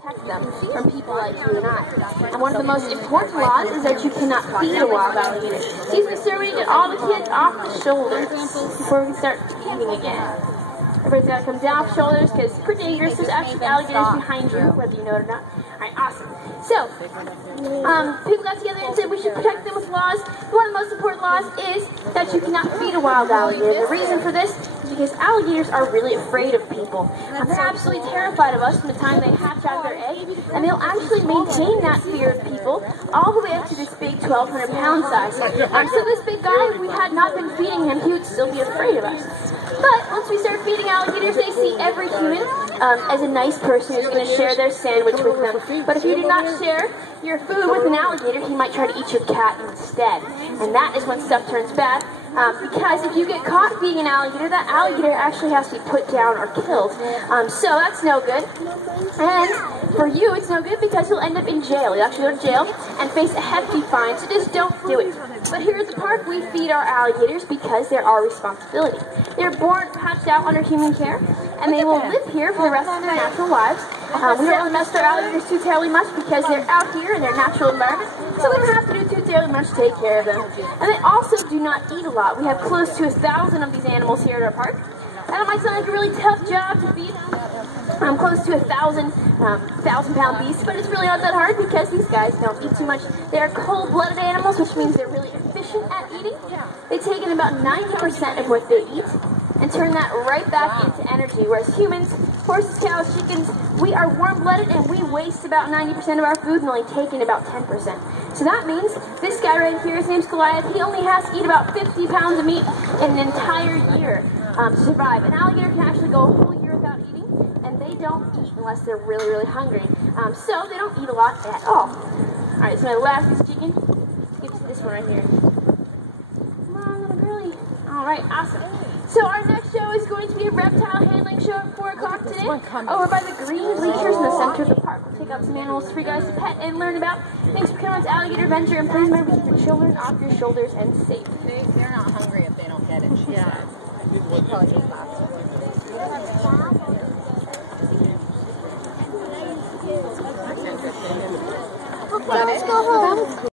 protect them from people like you and I. And one of the most important laws is that you cannot feed a wild alligator. Excuse me, sir, we need to get all the kids off the shoulders before we can start feeding again. Everybody's got to come down off shoulders because it's pretty dangerous. There's actually alligators behind you, whether you know it or not. Alright, awesome. So, people got together and said we should protect them with laws. One of the most important laws is that you cannot feed a wild alligator. The reason for this is because alligators are really afraid of people. They're absolutely terrified of us from the time they hatch out their egg, and they'll actually maintain that fear of people all the way up to this big 1,200-pound size. So this big guy, if we had not been feeding him, he would still be afraid of us. But once we start feeding alligators, they see every human as a nice person who's going to share their sandwich with them. But if you do not share your food with an alligator, he might try to eat your cat instead. And that is when stuff turns bad. Because if you get caught feeding an alligator, that alligator actually has to be put down or killed. So that's no good. And for you, it's no good because you'll end up in jail. You'll actually go to jail and face a hefty fine, so just don't do it. But here at the park, we feed our alligators because they're our responsibility. They're born, hatched out under human care, and they will live here for the rest of their natural lives. We don't mess our alligators too terribly much because they're out here in their natural environment, so we don't have to do too terribly much to take care of them. And they also do not eat a lot. We have close to 1,000 of these animals here at our park. And it might sound like a really tough job to feed close to 1,000-pound beasts, but it's really not that hard because these guys don't eat too much. They are cold-blooded animals, which means they're really efficient at eating. They take in about 90% of what they eat and turn that right back into energy, whereas humans, horses, cows, chickens, we are warm-blooded and we waste about 90% of our food and only take in about 10%. So that means this guy right here, his name's Goliath, he only has to eat about 50 pounds of meat in an entire year to survive. An alligator can actually go a whole year without eating, and they don't eat unless they're really, really hungry. So they don't eat a lot at all. Alright, so my last piece of chicken, let's get to this one right here. Come on, little girlie. Alright, awesome. So our next show is going to be a reptile handling show at 4 o'clock today over by the green bleachers in the center of the park. We'll take out some animals for you guys to pet and learn about. Thanks for coming to Alligator Adventure, and please remember to keep your children off your shoulders and safe. They're not hungry if they don't get it, she said. They probably take boxes. That's interesting. Let's go home.